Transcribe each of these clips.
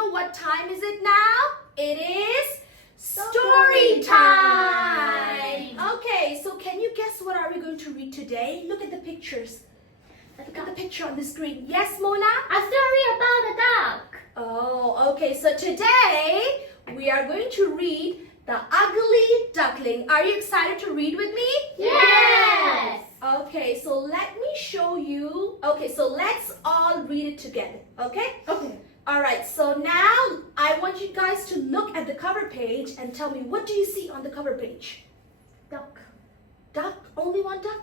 know what time is it now? It is story time. Okay, so can you guess what are we going to read today? Look at the pictures. Look at the picture on the screen. Yes, Mona? A story about a duck. Oh, okay. So today we are going to read The Ugly Duckling. Are you excited to read with me? Yes. Okay, so let me show you. Okay, so let's all read it together. Okay? Okay. All right, so now I want you guys to look at the cover page and tell me, what do you see on the cover page? Duck. Duck? Only one duck?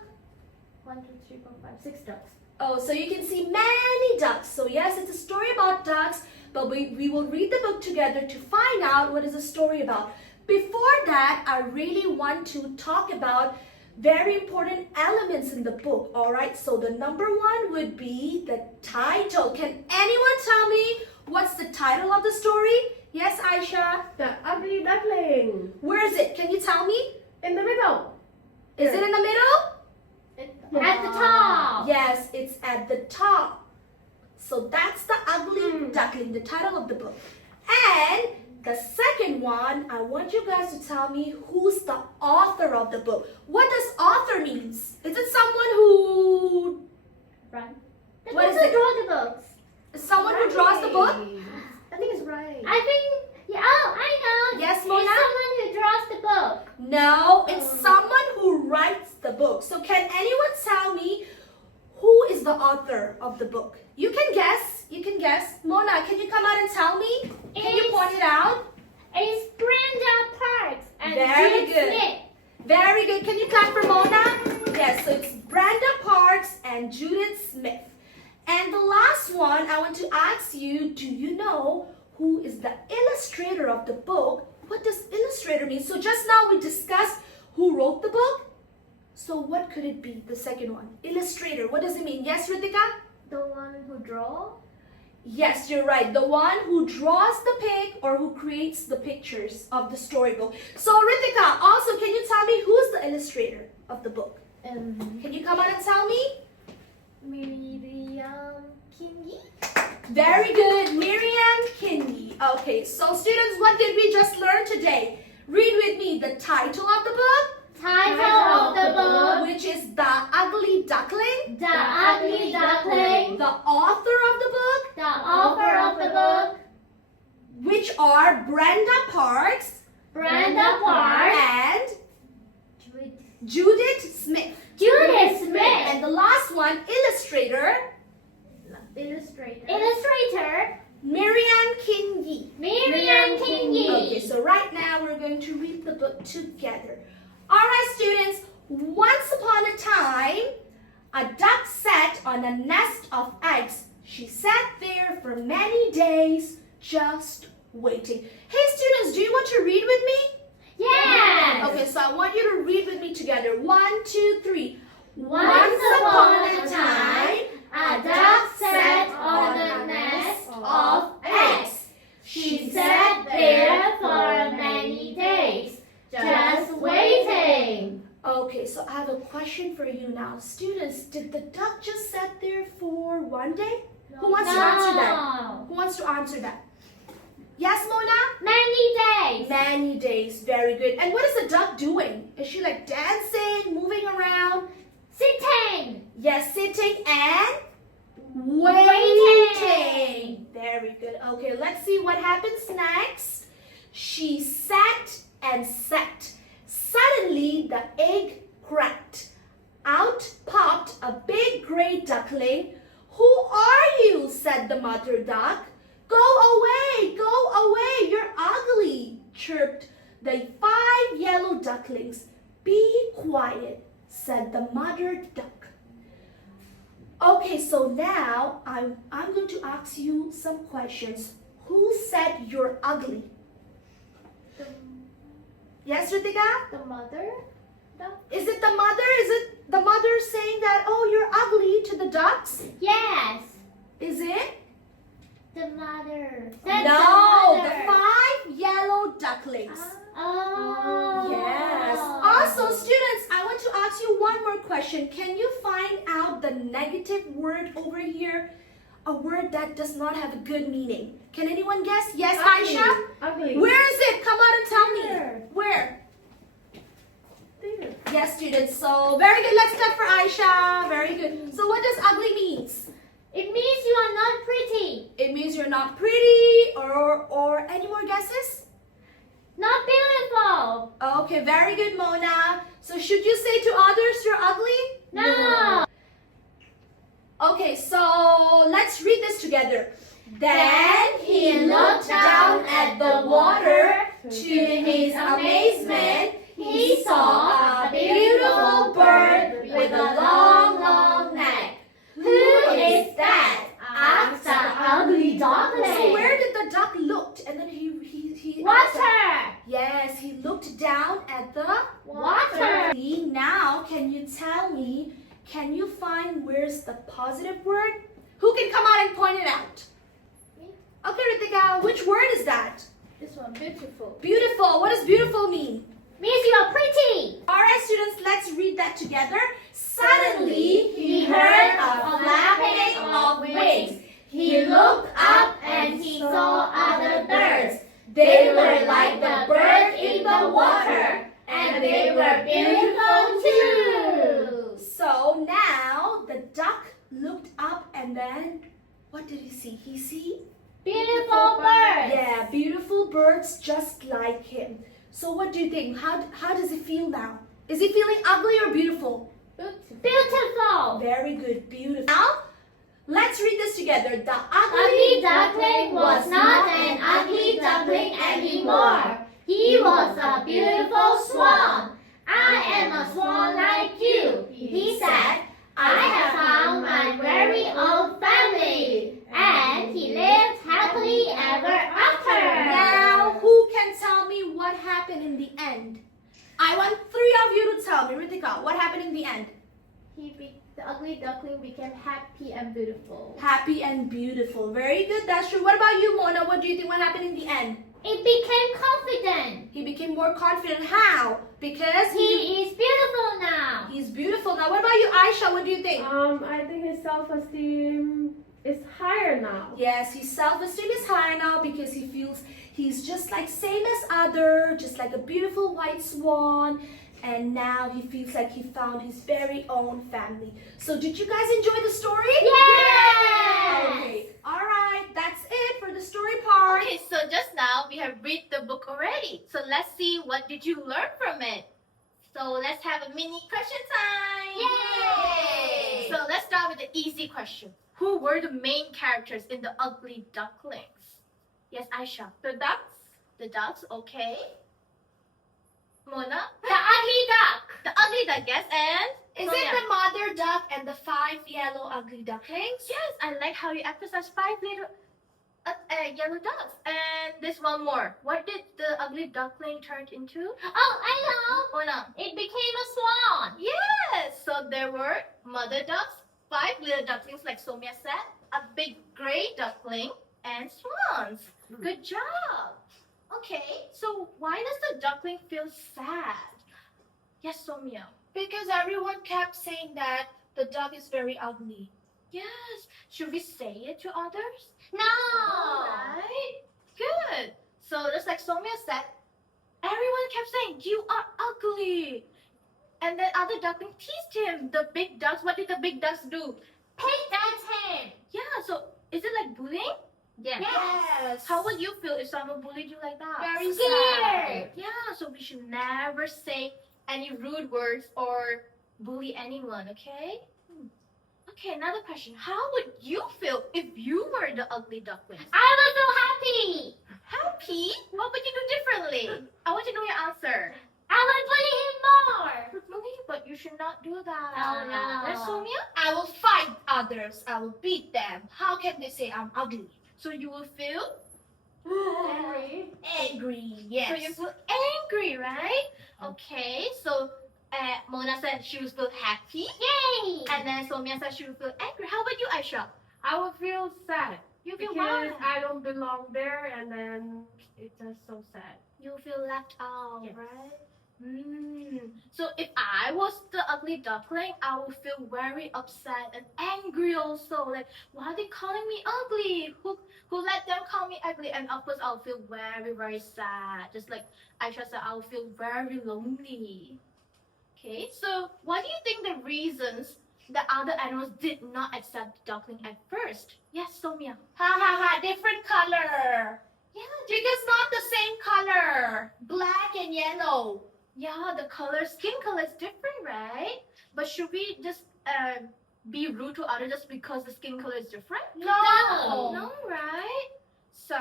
1, 2, 3, 4, 5, 6 ducks. Oh, so you can see many ducks. So yes, it's a story about ducks, but we will read the book together to find out what is the story about. Before that, I really want to talk about very important elements in the book. All right, so the number one would be the title. Can anyone tell me what's the title of the story? Yes, Aisha? The Ugly Duckling. Where is it? Can you tell me? In the middle. Is it in the middle? At the top. Yes, it's at the top. So that's The Ugly Duckling, the title of the book. And the second one, I want you guys to tell me who's the author of the book. What does author means? Is it someone who... Right. The What is person it? draw the books. Someone who draws the book? I think it's right. I think, yeah, oh, I know. Yes, Mona? It's someone who draws the book. No, it's someone who writes the book. So can anyone tell me who is the author of the book? You can guess. You can guess. Mona, can you come out and tell me? Can you point it out? It's Brenda Parks and Very Judith good. Smith. Very good. Can you clap for Mona? Yes, so it's Brenda Parks and Judith Smith. And the last one, I want to ask you, do you know who is the illustrator of the book? What does illustrator mean? So just now we discussed who wrote the book. So what could it be, the second one? Illustrator, what does it mean? Yes, Ritika? The one who draw? Yes, you're right. The one who draws the pic or who creates the pictures of the storybook. So Ritika, also can you tell me who's the illustrator of the book? Can you come out and tell me? Miriam Kingi. Very good, Miriam Kingi. Okay, so students, what did we just learn today? Read with me the title of the book, Title of the book. which is The Ugly Duckling. The Ugly Duckling. The author of the book, The author of the book. which are Brenda Parks Brenda Parks. and Judith Smith. Judith Smith. And the last one, illustrator, Illustrator. Miriam Kingi. Miriam Kingi. Okay, so right now we're going to read the book together. All right, students. Once upon a time, a duck sat on a nest of eggs. She sat there for many days, just waiting. Hey, students, do you want to read with me? Yes. Okay, so I want you to read with me together. 1, 2, 3. Once upon a time, a duck sat on a nest of eggs. She sat there for many days, just waiting. Okay, so I have a question for you now. Students, did the duck just sit there for one day? Who wants to answer that? Who wants to answer that? Yes, Mona? Many days. Many days. Very good. And what is the duck doing? Is she like dancing, moving around? Sitting. Yes, sitting and waiting. Very good. Okay, let's see what happens next. She sat and sat. Suddenly, the egg cracked. Out popped a big gray duckling. "Who are you?" said the mother duck. "Go away, go away, you're ugly," chirped the 5 yellow ducklings. "Be quiet," said the mother duck. Okay, so now I'm going to ask you some questions. Who said you're ugly? Yes, Ritika? The mother duck? Is it the mother? Is it the mother saying that, oh, you're ugly to the ducks? Yes. Is it? The mother. No, the 5 yellow ducklings. Oh. Yes. Also, students, I want to ask you one more question. Can you find out the negative word over here? a word that does not have a good meaning? Can anyone guess? Yes, Ugly. Aisha? Ugly. Where is it? Come out and tell me. There. Where? There. Yes, students. So, very good. Let's clap for Aisha. Very good. So, what does ugly means? It means you are not pretty. It means you're not pretty, or any more guesses? Not beautiful. Okay, very good, Mona. So, should you say to others you're ugly? No. Okay, so let's read this together. Then he looked down at the water. To his amazement, he saw a beautiful bird with a long, long neck. Who is that? Asked the ugly So duckling. where did the duck look? And then he Water. Yes, he looked down at the Water. Now, can you tell me, can you find where's the positive word? Who can come out and point it out? Me. Okay, Ritika, which word is that? This one, beautiful. Beautiful. What does beautiful mean? Means you are pretty. All right, students, let's read that together. Suddenly, he heard a flapping of wings. He looked up and he saw other birds. They were like the bird in the water, and they were beautiful too. So now the duck looked up and then what did he see? He see? Beautiful birds. Yeah, beautiful birds just like him. So what do you think? How does he feel now? Is he feeling ugly or beautiful? Beautiful. Very good, beautiful. Now, let's read this together. The Ugly duckling was not an ugly duckling anymore. He was a beautiful swan. I am a swan like you, he said. I have found my very own family. And he lived happily ever after. Now, who can tell me what happened in the end? I want 3 of you to tell me. Ritika, what happened in the end? The ugly duckling became happy and beautiful. Happy and beautiful. Very good, that's true. What about you, Mona? What do you think what happened in the end? It became confident. He became more confident. How? Because He is beautiful now. he's beautiful. Now, what about you, Aisha? What do you think? I think his self-esteem is higher now. Yes, his self-esteem is higher now because he feels he's just like same as other, just like a beautiful white swan. And now he feels like he found his very own family. So did you guys enjoy the story? Yes! Okay. All right, that's it for the story part. Okay, so just now we have read the book already. So let's see what did you learn from it. So let's have a mini question time. Yay! So let's start with the easy question. Who were the main characters in the Ugly Ducklings? Yes, Aisha. The ducks? The ducks, okay. Mona? The ugly duck. The ugly duck, yes, and? Is Sonia. it the mother duck and the 5 yellow ugly ducklings? Yes, I like how you emphasize 5 little yellow ducks. And this one more. What did the ugly duckling turn into? Oh, I know. Mona? It became a swan. Yes! So there were mother ducks, 5 little ducklings like Somya said, a big gray duckling, and swans. Good job! Okay, so why does the duckling feel sad? Yes, Somya. Because everyone kept saying that the duck is very ugly. Yes. Should we say it to others? No. Alright. Good. So just like Somya said, everyone kept saying, you are ugly. And then other duckling teased him. The big ducks, what did the big ducks do? Picked at him. Yeah, so is it like bullying? Yes. Yes. How would you feel if someone bullied you like that? Very Scared. Yeah, so we should never say any rude words or bully anyone, okay? Okay, another question. How would you feel if you were the ugly duckling? I was so happy. Happy? What would you do differently? I want to know your answer. I would bully him more. Bully, but you should not do that. Oh, no. That's Somya. I will fight others. I will beat them. How can they say I'm ugly? So you will feel? Angry. Angry, yes. So you feel angry, right? Okay, so Mona said she will feel happy. Yay. And then Somya said she will feel angry. How about you, Aisha? I would feel sad You feel because what? I don't belong there, and then it's just so sad. You feel left out, Yes. right? So if I was the ugly duckling, I would feel very upset and angry also. Like, why are they calling me ugly? Who let them call me ugly? And of course, I'll feel very, very sad. Just like Aisha said, I'll feel very lonely. Okay, so what do you think the reasons the other animals did not accept the duckling at first? Yes, Somia. Ha ha ha, different color. Yeah, Because not the same color. Black and yellow. yeah, the color, skin color is different, right? But should we just be rude to others just because the skin color is different? No. No, right? So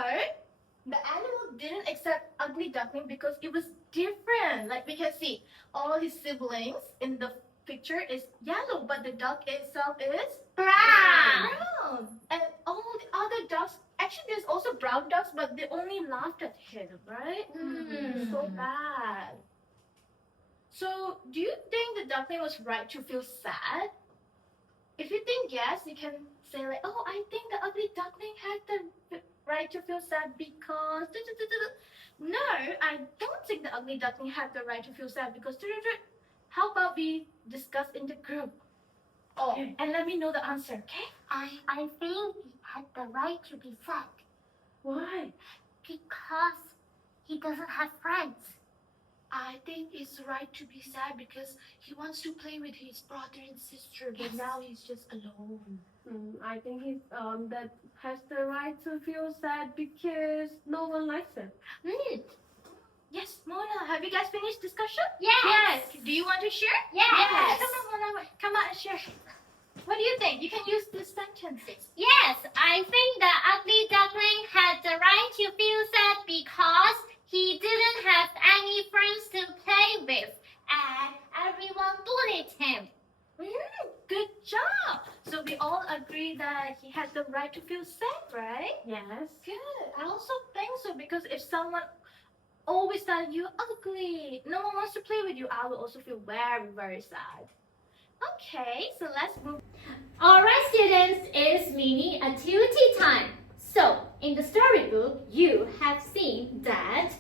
the animal didn't accept ugly duckling because it was different. Like we can see, all his siblings in the picture is yellow, but the duck itself is brown. And all the other ducks, actually, there's also brown ducks, but they only laughed at him, right? So bad. So, do you think the duckling was right to feel sad? If you think yes, you can say like, oh, I think the ugly duckling had the right to feel sad because. No, I don't think the ugly duckling had the right to feel sad because. How about we discuss in the group? Oh, and let me know the answer, okay? I think he had the right to be sad Why? because he doesn't have friends. I think it's right to be sad because he wants to play with his brother and sister, but Yes. now he's just alone. I think he that has the right to feel sad because no one likes him. Yes, Mona, have you guys finished discussion? Yes. Do you want to share? Yes. Come on, Mona, come on and share. What do you think? You can use these sentences. Yes, I think the ugly duckling had the right to feel sad because he didn't have any friends to play with and everyone bullied him. Good job. So we all agree that he had the right to feel sad, right? Yes. Good. I also think so because if someone always tells you ugly, no one wants to play with you, I will also feel very, very sad. Okay, so let's move. Alright students, it's mini activity time. So, in the storybook, you have seen that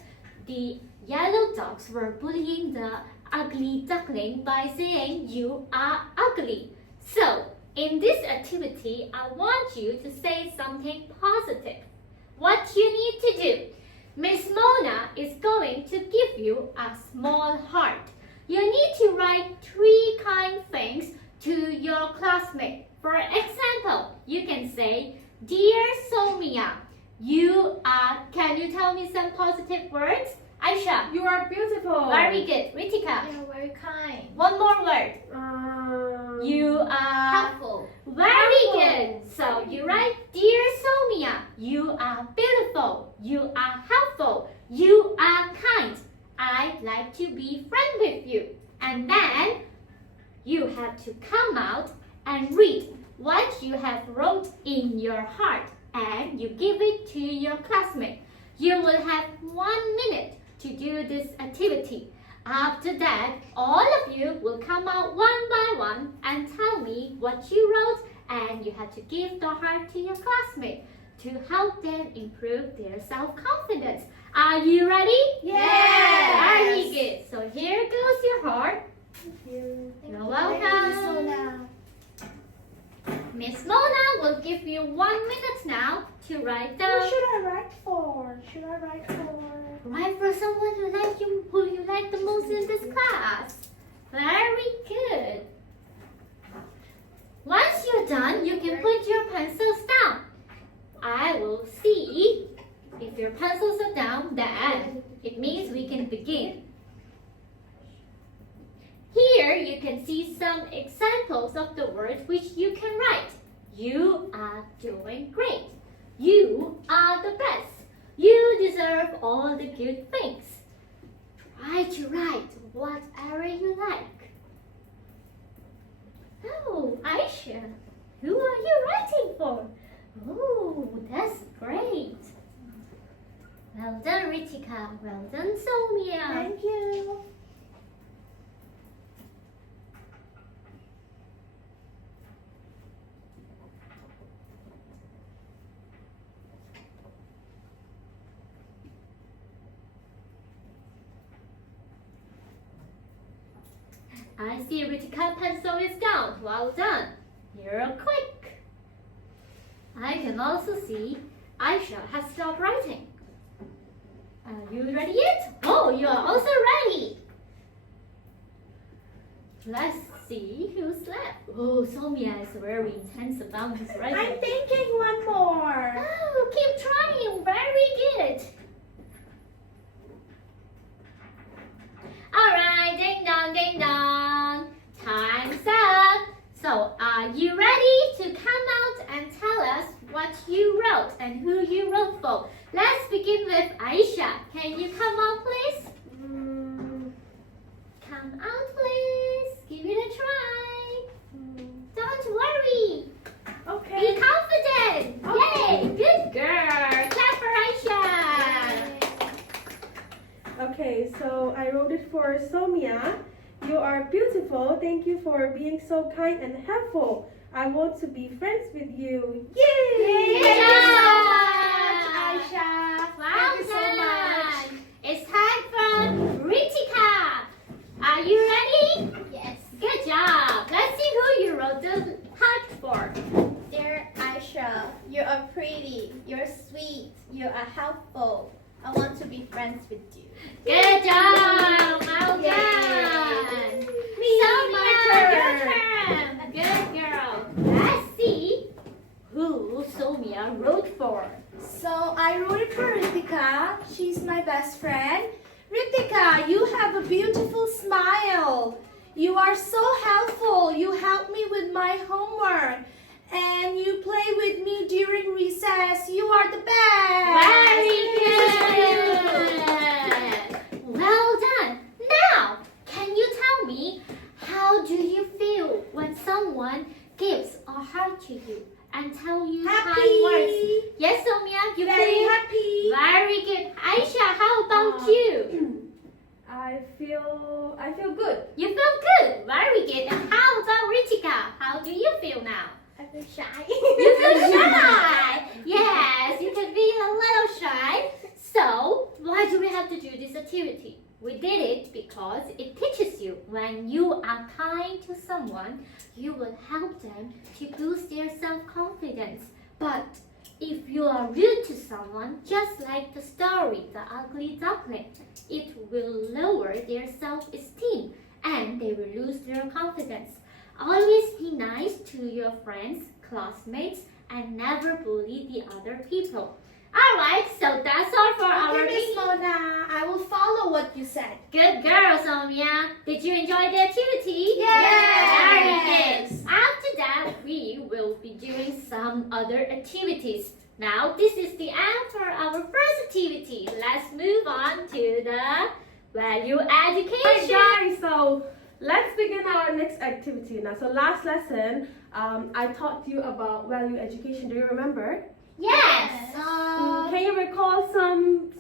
the yellow ducks were bullying the ugly duckling by saying you are ugly. So, in this activity, I want you to say something positive. What you need to do, Miss Mona is going to give you a small heart. You need to write 3 kind things to your classmate. For example, you can say, Dear Somia, you are, can you tell me some positive words? Aisha, You are beautiful. very good. Ritika, You're very kind. one more word. You are Helpful. very good. So you write, Dear Somia, you are beautiful. You are helpful. You are kind. I'd like to be friends with you. And then you have to come out and read what you have wrote in your heart and you give it to your classmate. You will have 1 minute to do this activity. After that, all of you will come out one by one and tell me what you wrote and you have to give the heart to your classmate to help them improve their self-confidence. Are you ready? Yes. Very good. So here goes your heart. You're welcome. Miss Mona will give you 1 minute now to write Who down. should I write for? Should I write for? Write for someone who you like the most in this class. Very good. Once you're done, you can put your pencils down. I will see if your pencils are down, then it means we can begin. Here you can see some examples of the words which you can write. You are doing great. You are the best. You deserve all the good things. Try to write whatever you like. Oh, Aisha, who are you writing for? Oh, that's great. Well done, Ritika. Well done, Somia. Thank you. I see Ritika pencil is down. Well done. You're quick. I can also see Aisha has stopped writing. Are you ready yet? Oh, you are also ready. Let's see who's left. Oh, Soumya is very intense about his writing. I'm thinking one more. Oh, keep trying. Very good. Alright, ding dong, ding dong. Time's up. So, are you ready to come out and tell us what you wrote and who you wrote for? Let's begin with Aisha. Can you come out, please? Come out, please. Give it a try. Don't worry. Okay. Be confident. Yay. Good girl. Clap for Aisha. Okay, so I wrote it for Soumya. You are beautiful. Thank you for being so kind and helpful. I want to be friends with you. Yay! Good job. Aisha. Well Thank you so done. much. It's time for Ritika. Are you ready? Yes. Good job. Let's see who you wrote the heart for. Dear Aisha, you are pretty, you're sweet, you are helpful. I want to be friends with you. Good job. Well done. Soumya, your turn. Good girl. Let's see who Soumya wrote for. So I wrote it for Ritika. She's my best friend. Ritika, you have a beautiful smile. You are so helpful. You help me with my homework. And you play with me during recess. You are the best. Very good. Well done. Now, can you tell me how do you feel when someone gives a heart to you and tell you kind words? Happy. Yes, Soumya, you Very feel happy. very good. Aisha, how about you? I feel good. You feel good. Very good. And how about Ritika? How do you feel now? I feel shy. You feel shy. Yes, you can be a little shy. So, why do we have to do this activity? We did it because it teaches you when you are kind to someone, you will help them to boost their self-confidence. But if you are rude to someone, just like the story, The Ugly Duckling, it will lower their self-esteem and they will lose their confidence. Always be nice to your friends, classmates, and never bully the other people. Alright, so that's all for our Okay, Miss meeting. Mona, I will follow what you said. Good girl, Soumya. Did you enjoy the activity? Yes. Very good. After that, we will be doing some other activities. Now, this is the end for our first activity. Let's move on to the value education. Hi guys, so let's begin our next activity now. So last lesson, I taught you about value education. Do you remember? Yes. Can you recall some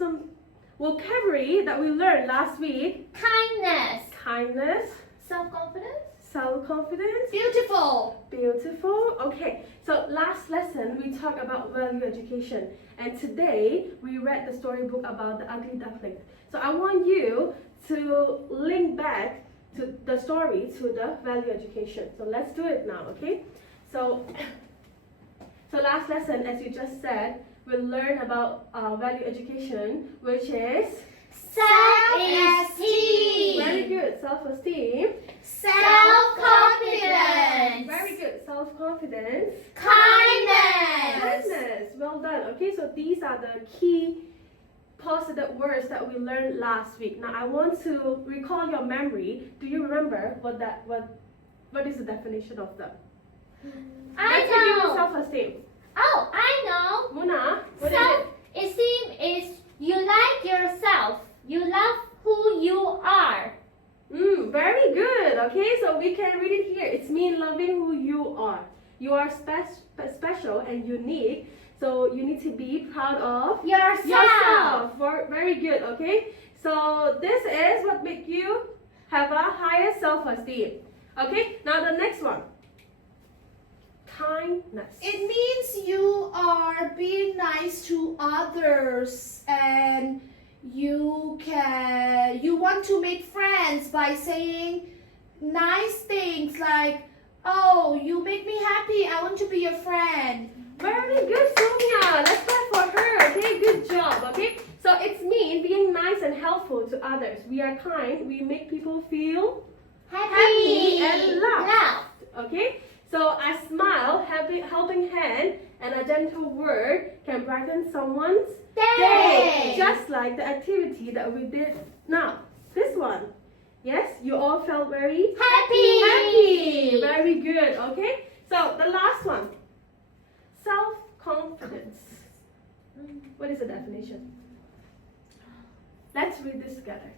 vocabulary that we learned last week? Kindness. Kindness, Self-confidence. self-confidence, Beautiful. beautiful. Okay, so last lesson we talked about value education, and today we read the storybook about the ugly duckling. So I want you to link back to the story to the value education. So let's do it now, okay? So last lesson, as you just said, we'll learn about value education, which is Self-esteem. very good, self-esteem. Self-confidence. Very good, self-confidence. Kindness. Kindness. Well done. Okay, so these are the key positive words that we learned last week. Now I want to recall your memory. Do you remember what is the definition of them? Let's begin with I know. self-esteem. Oh, I know. Muna, what is it? Self-esteem is you like yourself. You love who you are. Very good. Okay, so we can read it here. It's mean loving who you are. You are special and unique. So you need to be proud of Yourself. Very good. Okay, so this is what makes you have a higher self-esteem. Okay, now the next one. Kindness. It means you are being nice to others and you want to make friends by saying nice things like, oh, you make me happy, I want to be your friend. Very good, Sonia. Let's clap for her. Okay, good job. Okay, so it's mean being nice and helpful to others. We are kind. We make people feel Happy and loved. Love. Okay, so a smile, helping hand, and a gentle word can brighten someone's day. Just like the activity that we did now. This one. Yes, you all felt very Happy. Very good. Okay, so the last one. Self-confidence. What is the definition? Let's read this together.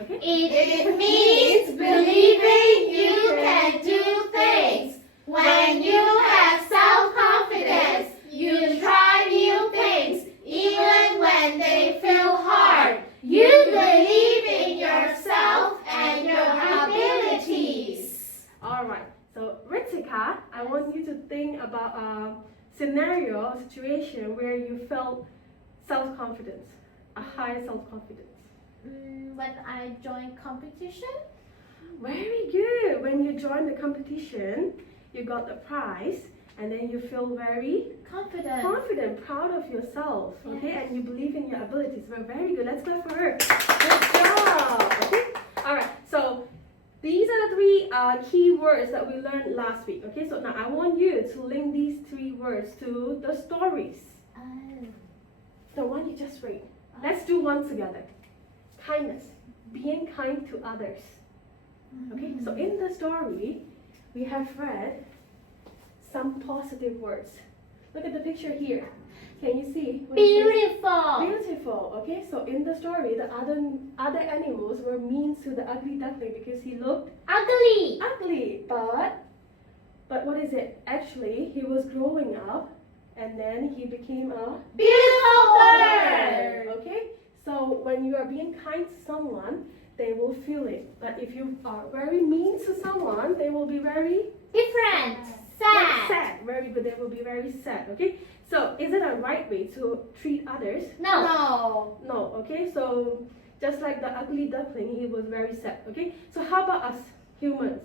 Okay? It means believing you can do things. When you have self-confidence, you try new things, even when they feel hard. You believe in yourself and your abilities. All right. So, Ritika, I want you to think about a scenario, a situation where you felt self-confidence, a high self-confidence. When I join competition, Very good. When you join the competition, you got the prize, and then you feel very confident, proud of yourself, okay, and you believe in your abilities. Well, very good. Let's clap for her. Good job. Okay. All right. So these are the three key words that we learned last week. Okay. So now I want you to link these three words to the stories, the one you just read. Let's do one together. Kindness, being kind to others. Okay. So in the story, we have read some positive words. Look at the picture here. Can you see? What it says? beautiful. Beautiful. Okay, so in the story, the other animals were mean to the ugly duckling because he looked Ugly. ugly. But what is it? Actually, he was growing up, and then he became a Beautiful bird. Okay, so when you are being kind to someone, they will feel it. But if you are very mean to someone, they will be very Different. Very Sad. sad. Very good. They will be very sad. Okay. So is it a right way to treat others? No. No. No. Okay. So just like the ugly duckling, he was very sad. Okay. So how about us humans?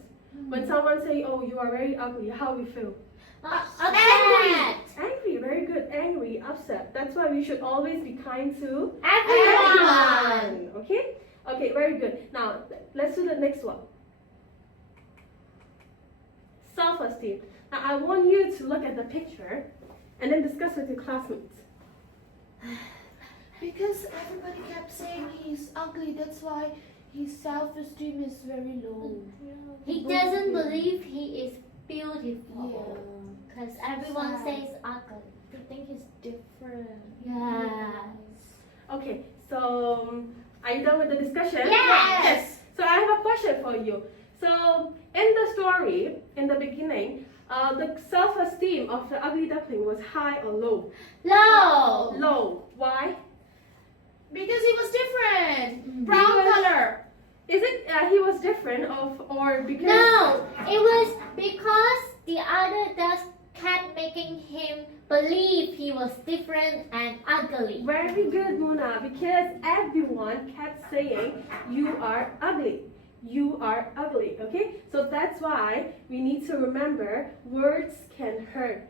When someone say, "Oh, you are very ugly," how we feel? Upset. Angry. Very good. Angry. Upset. That's why we should always be kind to Everyone. Okay. Okay. Very good. Now let's do the next one. Self-esteem. Now I want you to look at the picture and then discuss with your classmates. Because everybody kept saying he's ugly, that's why his self-esteem is very low. He doesn't believe he is beautiful. Because everyone Sad. says ugly. They think he's different. Yes. Okay, so are you done with the discussion? Yes. So I have a question for you. So in the story, in the beginning, the self-esteem of the ugly duckling was high or low? Low. Low. Why? Because he was different. Brown Because- color. Is it he was different or because? No, it was because the other ducks kept making him believe he was different and ugly. Very good, Muna, because everyone kept saying you are ugly. You are ugly, okay? So that's why we need to remember words can hurt,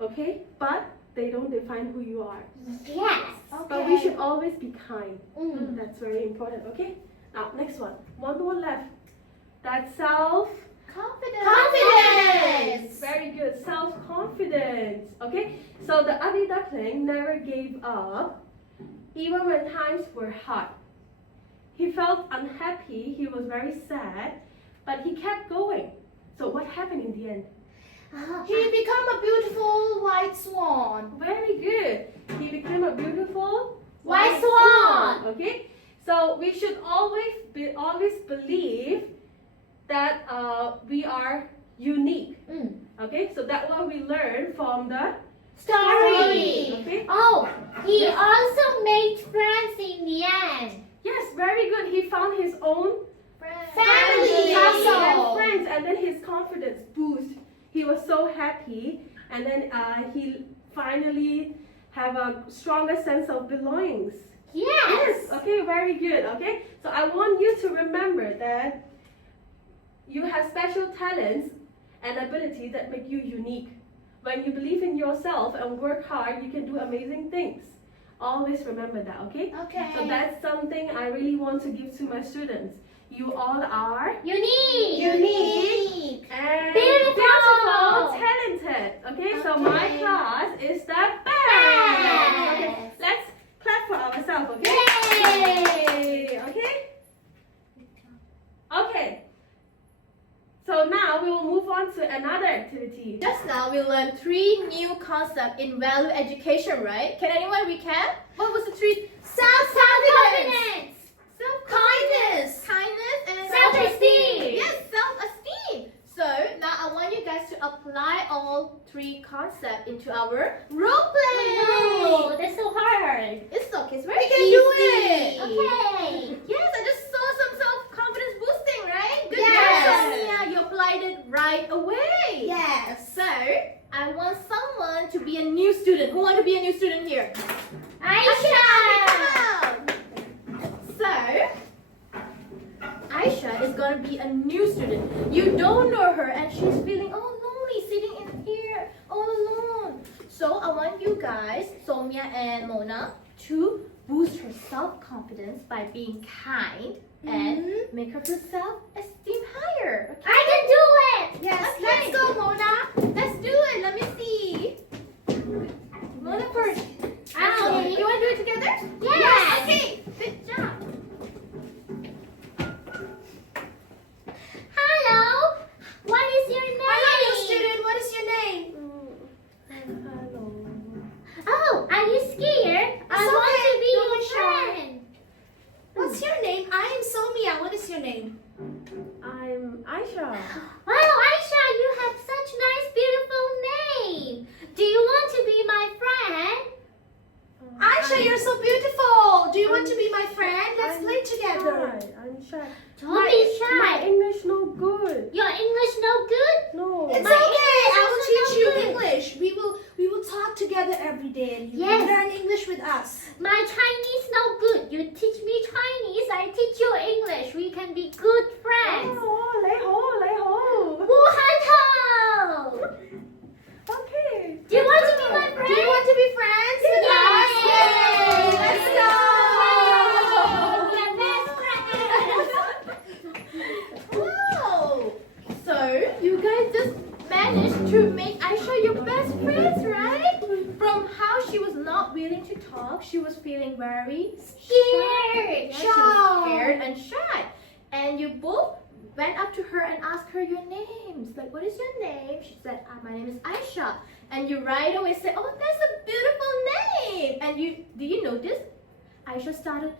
okay? But they don't define who you are. Yes. But we should always be kind. Mm. That's very important, okay? Now, next one. One more left. That's self. Confidence. Very good. Self-confidence, okay? So the ugly duckling never gave up, even when times were hard. He felt unhappy, he was very sad, but he kept going. So what happened in the end? He became a beautiful white swan. Very good. He became a beautiful White swan. Okay? So we should always believe that we are unique. Mm. Okay? So that's what we learn from the Story. Okay? Oh, he also made friends in the end. Yes, very good. He found his own Family. and friends, and then his confidence boost. He was so happy, and then he finally have a stronger sense of belongings. Yes. Okay, very good. Okay, so I want you to remember that You have special talents and abilities that make you unique. When you believe in yourself and work hard, you can do amazing things. Always remember that, okay? Okay. So that's something I really want to give to my students. You all are Unique. Unique. and Beautiful. talented. Okay, so my Okay. class is the best. Best. Okay, let's clap for ourselves, okay? Yay. Okay? Okay. So now we will move on to another activity. Just now we learned 3 new concepts in value education, right? Can anyone recap? What was the 3? Self-confidence. Kindness, and Self-esteem. Yes, self-esteem. So now I want you guys to apply all 3 concepts into our role play. No, that's so hard. It's okay, it's very We can easy. do it. Okay. Yes, I just saw some self-confidence boosting, right? Good Yes. job, Sonia. You applied it right away. Yes. So I want someone to be a new student. Who want to be a new student here? Aisha. So, Aisha is gonna be a new student. You don't know her and she's feeling all lonely sitting in here all alone. So I want you guys, Somia and Mona, to boost her self-confidence by being kind and make her feel self-esteem higher. Okay? I can do it. Yes. Okay. Let's go, Mona. Let's do it. Let me see. Mona first. Okay. You want to do it together? Yes. Okay. Good job. Hello. What is your name? Hello, new student. What is your name? Hello. Oh, are you scared? I It's want okay. to be Don't your be shy. friend. What's your name? I am Somia. What is your name? I'm Aisha. Wow, Aisha, you have such nice, beautiful name. Do you want to be my friend? Aisha, you're so beautiful. Do you want to be my friend? Let's I'm play together. Shy. I'm shy. Don't be My shy. English no good. Your English no good? No. It's My okay. English I will also teach not you good. English. We will talk together every day and you Yes. will learn English with us. My Chinese no good. You teach me Chinese, I teach you English. We can be good friends. Oh, lay ho, lay ho. 不喊头. Okay. Do you want to be my Do friend? you want to be friends with us? Yay! Let's go. We are best friends. Wow! So, you guys just managed to make Aisha your best friends, right? From how she was not willing to talk, she was feeling very Scared. Yeah, she was scared and shy. And you both went up to her and asked her your names. Like, what is your name? She said, my name is Aisha. And you right away said, oh, that's a beautiful name. And do you notice? Aisha started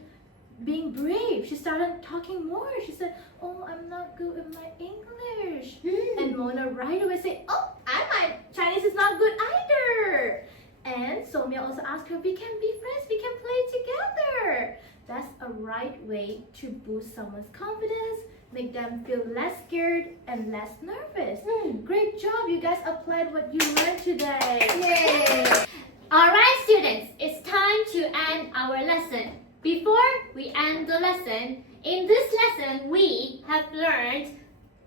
being brave. She started talking more. She said, oh, I'm not good at my English. And Mona right away said, oh, my Chinese is not good either. And Somia also asked her, we can be friends, we can play together. That's a right way to boost someone's confidence, make them feel less scared and less nervous. Great job, you guys applied what you learned today. Yay! Alright students, it's time to end our lesson. Before we end the lesson, in this lesson we have learned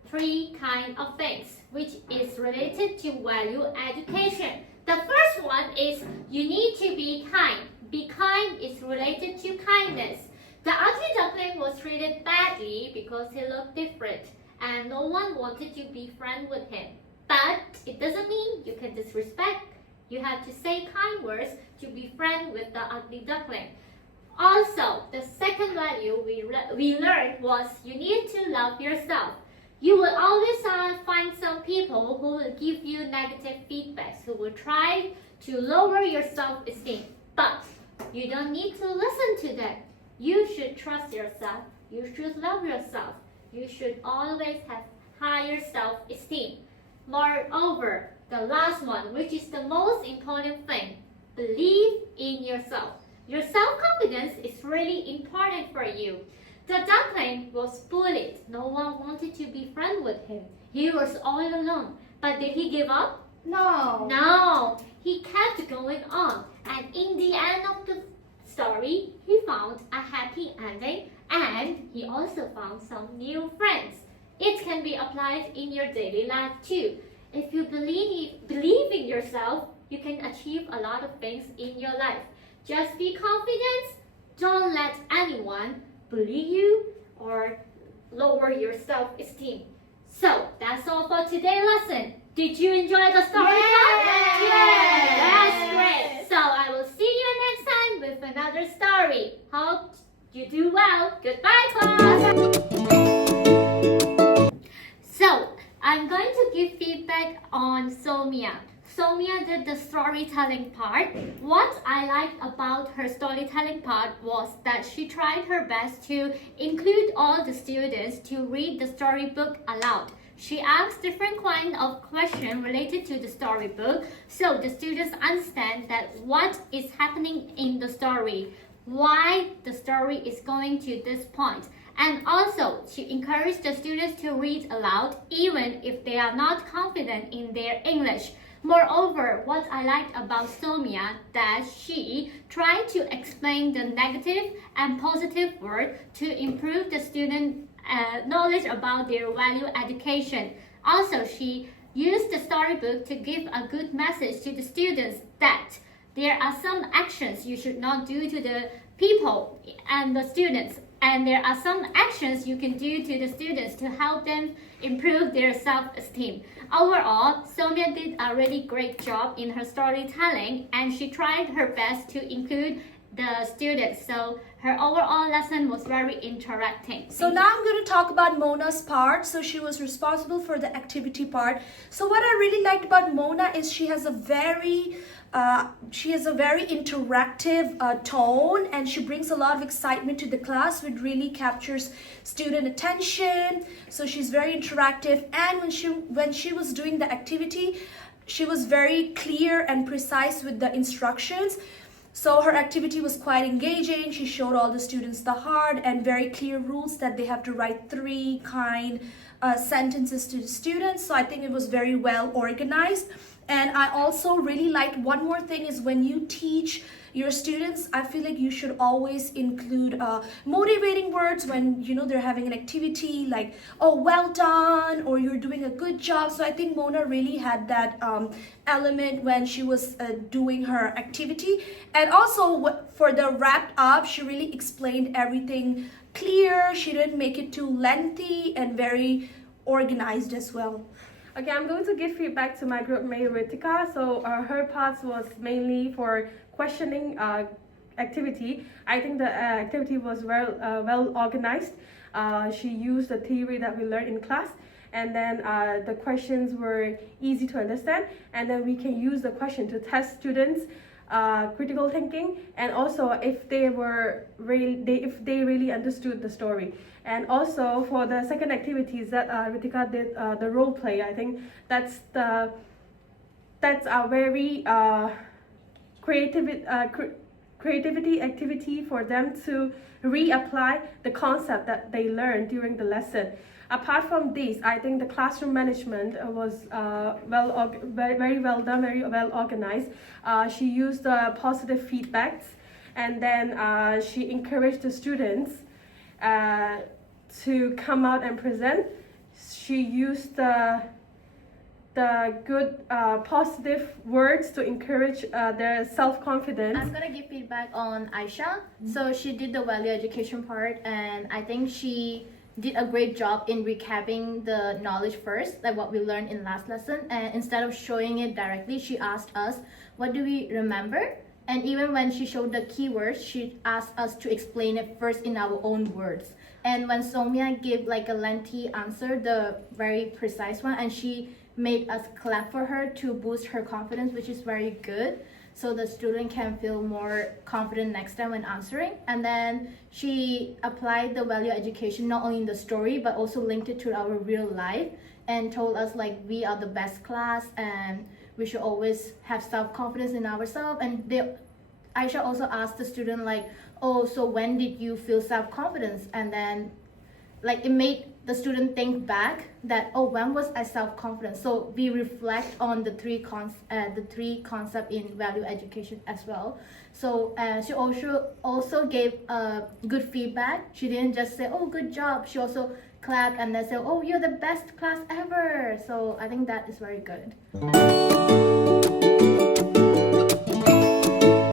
3 kinds of things which is related to value education. The first one is you need to be kind. Be kind is related to kindness. The ugly duckling was treated badly because he looked different and no one wanted to be friends with him. But it doesn't mean you can disrespect. You have to say kind words to be friends with the ugly duckling. Also, the second value we learned was you need to love yourself. You will always find some people who will give you negative feedback, who will try to lower your self-esteem. But you don't need to listen to them. You should trust yourself. You should love yourself. You should always have higher self-esteem. Moreover, the last one, which is the most important thing, believe in yourself. Your self-confidence is really important for you. The duckling was bullied. No one wanted to be friends with him. He was all alone. But did he give up? No. No. He kept going on. And in the end of the story, he found a happy ending and he also found some new friends. It can be applied in your daily life too. If you believe in yourself, you can achieve a lot of things in your life. Just be confident. Don't let anyone bully you or lower your self-esteem. So that's all for today's lesson. Did you enjoy the story time? Yes. That's great. So I will see you next time with another story. Hope you do well. Goodbye, class. So I'm going to give feedback on Somia. Somia did the storytelling part. What I liked about her storytelling part was that she tried her best to include all the students to read the storybook aloud. She asked different kind of questions related to the storybook so the students understand that what is happening in the story, why the story is going to this point. And also, she encouraged the students to read aloud even if they are not confident in their English. Moreover, what I liked about Somia that she tried to explain the negative and positive word to improve the student knowledge about their value education. Also, she used the storybook to give a good message to the students that there are some actions you should not do to the people and the students, and there are some actions you can do to the students to help them improve their self-esteem. Overall, Somia did a really great job in her storytelling, and she tried her best to include the students. So her overall lesson was very interacting. So now I'm going to talk about Mona's part. So she was responsible for the activity part. So what I really liked about Mona is she has a very interactive tone, and she brings a lot of excitement to the class, which really captures student attention. So she's very interactive, and when she was doing the activity, she was very clear and precise with the instructions. So her activity was quite engaging. She showed all the students the hard and very clear rules that they have to write 3 kind sentences to the students. So I think it was very well organized. And I also really liked one more thing is when you teach your students, I feel like you should always include motivating words when they're having an activity like, oh, well done, or you're doing a good job. So I think Mona really had that element when she was doing her activity. And also for the wrapped up, she really explained everything clear. She didn't make it too lengthy and very organized as well. Okay, I'm going to give feedback to my group mate Ritika. So her part was mainly for questioning activity. I think the activity was well organized. She used the theory that we learned in class, and then the questions were easy to understand, and then we can use the question to test students critical thinking, and also if they really understood the story. And also for the second activities that Ritika did, the role play, I think that's a very creativity activity for them to reapply the concept that they learned during the lesson. Apart from this, I think the classroom management was very well done, very well organized. She used the positive feedbacks, and then she encouraged the students to come out and present. She used the good positive words to encourage their self-confidence. I'm gonna give feedback on Aisha. So she did the value education part, and I think she did a great job in recapping the knowledge first, like what we learned in last lesson. And instead of showing it directly, she asked us, what do we remember? And even when she showed the keywords, she asked us to explain it first in our own words. And when Somia gave like a lengthy answer, the very precise one, and she made us clap for her to boost her confidence, which is very good, so the student can feel more confident next time when answering. And then she applied the value education not only in the story but also linked it to our real life, and told us like we are the best class and we should always have self-confidence in ourselves. And Aisha also asked the student like, oh, so when did you feel self-confidence? And then like it made the student think back that, oh, when was I self-confident? So we reflect on the three concepts in value education as well. So she also gave good feedback. She didn't just say, oh, good job. She also clapped and then said, oh, you're the best class ever. So I think that is very good.